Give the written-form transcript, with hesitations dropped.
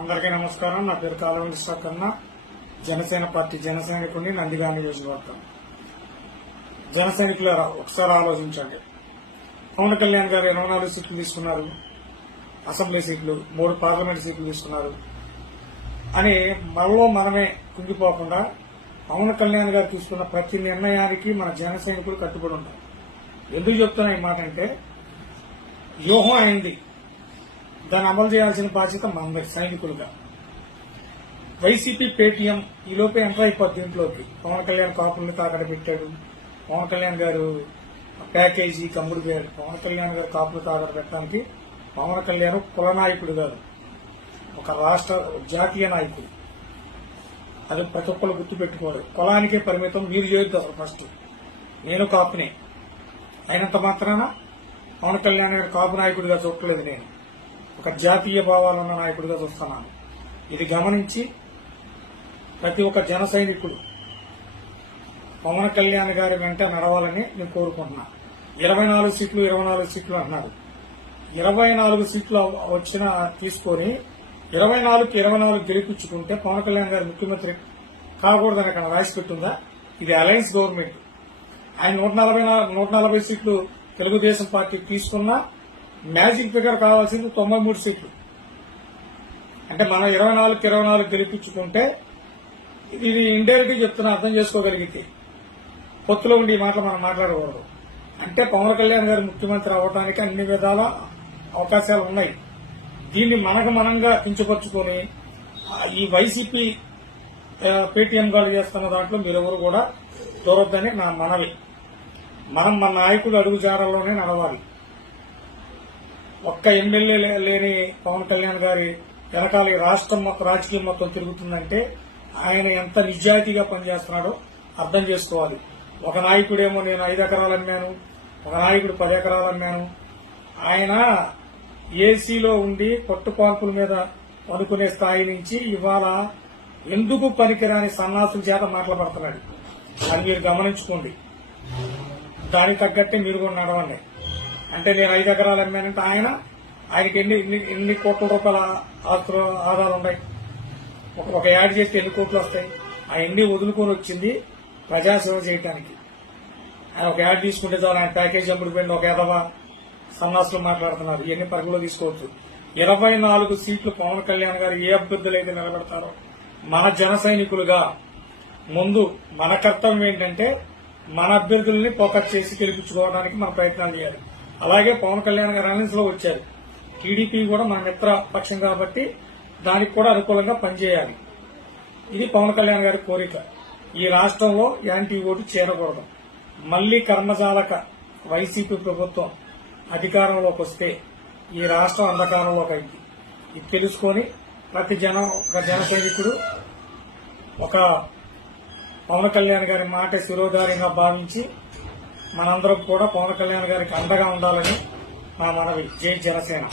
అందరికీ నమస్కారం. నా పేరు కాలవంటి కన్న, జనసేన పార్టీ జనసైనికుడిని, నందిగామ నియోజకవర్గం. జన సైనికులారా, ఒకసారి ఆలోచించండి. పవన్ కళ్యాణ్ గారు 24 సీట్లు తీసుకున్నారు, అసెంబ్లీ సీట్లు, 3 పార్లమెంట్ సీట్లు తీసుకున్నారు అని మనమే కుంగిపోకుండా పవన్ కళ్యాణ్ గారు తీసుకున్న ప్రతి నిర్ణయానికి మన జన సైనికులు కట్టుబడి ఉంటారు. ఎందుకు చెప్తున్నా ఈ మాట అంటే, వ్యూహం అయింది, దాన్ని అమలు చేయాల్సిన బాధ్యత మనందరి సైనికులుగా. వైసీపీ పేటీఎం ఈ లోపే ఎంటర్ అయిపోద్ది దీంట్లోకి. పవన్ కళ్యాణ్ కాపుల్ని తాకడ పెట్టాడు, పవన్ కళ్యాణ్ గారు ప్యాకేజీ కమ్ముడు పోయాడు. పవన్ కళ్యాణ్ గారు కాపులు తాకడ పెట్టడానికి పవన్ కళ్యాణ్ కుల నాయకుడు కాదు, ఒక రాష్ట్ర జాతీయ నాయకుడు. అది ప్రతి ఒక్కరు గుర్తుపెట్టుకోవాలి. కులానికే పరిమితం మీరు చేయొద్దు. అసలు ఫస్ట్ నేను కాపునే అయినంత మాత్రాన పవన్ కళ్యాణ్ గారు కాపు నాయకుడిగా చూడలేదు, నేను ఒక జాతీయ భావాలున్న నాయకుడిగా చూస్తున్నాను. ఇది గమనించి ప్రతి ఒక్క జన సైనికుడు పవన్ కళ్యాణ్ గారి వెంట నడవాలని నేను కోరుకుంటున్నా. 24 సీట్లు అన్నారు. 24 సీట్లు వచ్చినా తీసుకొని 24కి 24 గెలిపించుకుంటే పవన్ కళ్యాణ్ గారు ముఖ్యమంత్రి కాకూడదని అక్కడ రాసి పెట్టుందా? ఇది అలయన్స్ గవర్నమెంట్. ఆయన 140 సీట్లు తెలుగుదేశం పార్టీ తీసుకున్నా మ్యాజిక్ ఫిగర్ కావాల్సింది 93 సీట్లు. అంటే మనం 24కి 24 గెలిపించుకుంటే ఇది ఇండైరెక్ట్ గా చెప్తున్నా, అర్థం చేసుకోగలిగితే. పొత్తులో ఉండి ఈ మాటలు మనం మాట్లాడకూడదు. అంటే పవన్ కళ్యాణ్ గారు ముఖ్యమంత్రి అవడానికి అన్ని విధాల అవకాశాలు ఉన్నాయి. దీన్ని మనంగా కించపరుచుకొని ఈ వైసీపీ పేటీఎం గాలు చేస్తున్న దాంట్లో మీరెవరు కూడా దూరొద్దని నా మనవి. మన నాయకుడు అడుగు జాడల్లోనే నడవాలి. ఒక్క ఎమ్మెల్యే లేని పవన్ కళ్యాణ్ గారి వెనకాల రాష్ట్రం రాజకీయం మొత్తం తిరుగుతుందంటే ఆయన ఎంత నిజాయితీగా పనిచేస్తున్నాడో అర్థం చేసుకోవాలి. ఒక నాయకుడేమో నేను 5 ఎకరాలు అమ్మాను, ఒక నాయకుడు 10 ఎకరాలు అమ్మాను. ఆయన ఏసీలో ఉండి పట్టుపాల్పుల మీద అనుకునే స్థాయి నుంచి ఇవాళ ఎందుకు పనికిరాని సన్నాసుల చేత మాట్లాడుతున్నాడు. అది మీరు గమనించుకోండి. దానికి తగ్గట్టే మీరు కూడా నడవండి. అంటే నేను 5 ఎకరాలు అమ్మానంటే ఆయనకి ఎన్ని కోట్ల రూపాయల ఆదాయాలు ఉన్నాయి, ఒక యాడ్ చేస్తే ఎన్ని కోట్లు వస్తాయి? అవన్నీ వదులుకొని వచ్చింది ప్రజాసేవ చేయడానికి. ఆయన ఒక యాడ్ తీసుకుంటే చాలు, ఆయన ప్యాకేజ్ అమ్ముడిపోయింది, ఒక ఎదవా సన్నాసులు మాట్లాడుతున్నారు. ఇవన్నీ పరిగణలో తీసుకోవచ్చు. 24 సీట్లు పవన్ కళ్యాణ్ గారు ఏ అభ్యర్థులు అయితే నిలబెడతారో మన జన సైనికులుగా ముందు మన కర్తవ్యం ఏంటంటే మన అభ్యర్థుల్ని ఫోకస్ చేసి గెలిపించుకోవడానికి మన ప్రయత్నాలు చేయాలి. అలాగే పవన్ కళ్యాణ్ గారు అలయన్స్ లో వచ్చారు. టీడీపీ కూడా మన మిత్ర పక్షం కాబట్టి దానికి కూడా అనుకూలంగా పనిచేయాలి. ఇది పవన్ కళ్యాణ్ గారి కోరిక. ఈ రాష్ట్రంలో యాంటీ ఓటు చేరకూడదు. మళ్లీ కర్మజాలక వైసీపీ ప్రభుత్వం అధికారంలోకి వస్తే ఈ రాష్ట్రం అంధకారంలోకి అయింది. ఇది తెలుసుకొని ప్రతి జన సైనికుడు ఒక పవన్ కళ్యాణ్ గారి మాట శిరోధార్యంగా భావించి మనందరం కూడా పవన్ కళ్యాణ్ గారికి అండగా ఉండాలని నా మనవి. జై జనసేన.